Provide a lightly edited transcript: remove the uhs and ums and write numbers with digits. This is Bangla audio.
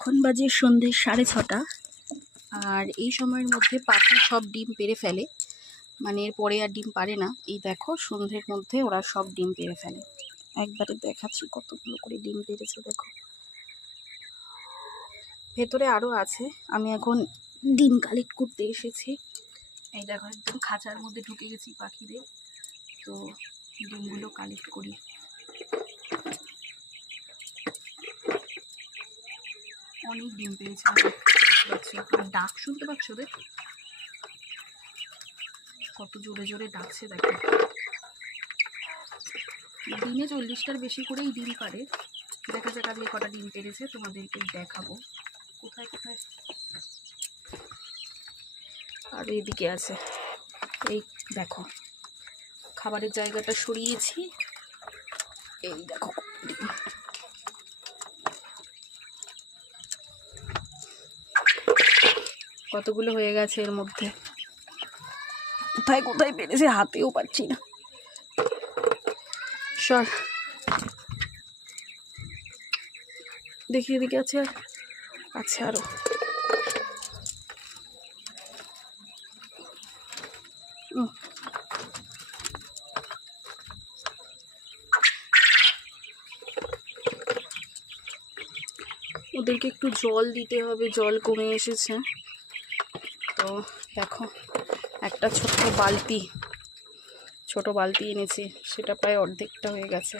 এখন বাজে সন্ধ্যে 6:30 আর এই সময়ের মধ্যে পাখি সব ডিম পেড়ে ফেলে, মানে এরপরে আর ডিম পারে না। এই দেখো সন্ধ্যের মধ্যে ওরা সব ডিম পেড়ে ফেলে। একবারে দেখাচ্ছি কতগুলো করে ডিম পেড়েছে, দেখো ভেতরে আরও আছে। আমি এখন ডিম কালেক্ট করতে এসেছি। এই দেখো একদম খাঁচার মধ্যে ঢুকে গেছি পাখিদের, তো ডিমগুলো কালেক্ট করি। অনেক ডিম পেয়েছে, আর ডাক শুনতে পাচ্ছ ওদের কত জোরে জোরে ডাকছে, দেখো দিনে 40টার বেশি করেই ডিম পারে। দেখা যাক আজকে কটা ডিম পেরেছে, তোমাদেরকে দেখাবো। কোথায় কোথায় আর এদিকে আছে, এই দেখো খাবারের জায়গাটা সরিয়েছি, এই দেখো ডিম। কতগুলো হয়ে গেছে এর মধ্যে, কোথায় কোথায় পেরেছে হাতেও পাচ্ছি না। সর দেখি এদিকে আছে, আছে আরো। ওদেরকে একটু জল দিতে হবে, জল কমে এসেছে। তো দেখো একটা ছোট বালতি এনেছি, সেটা প্রায় অর্ধেকটা হয়ে গেছে।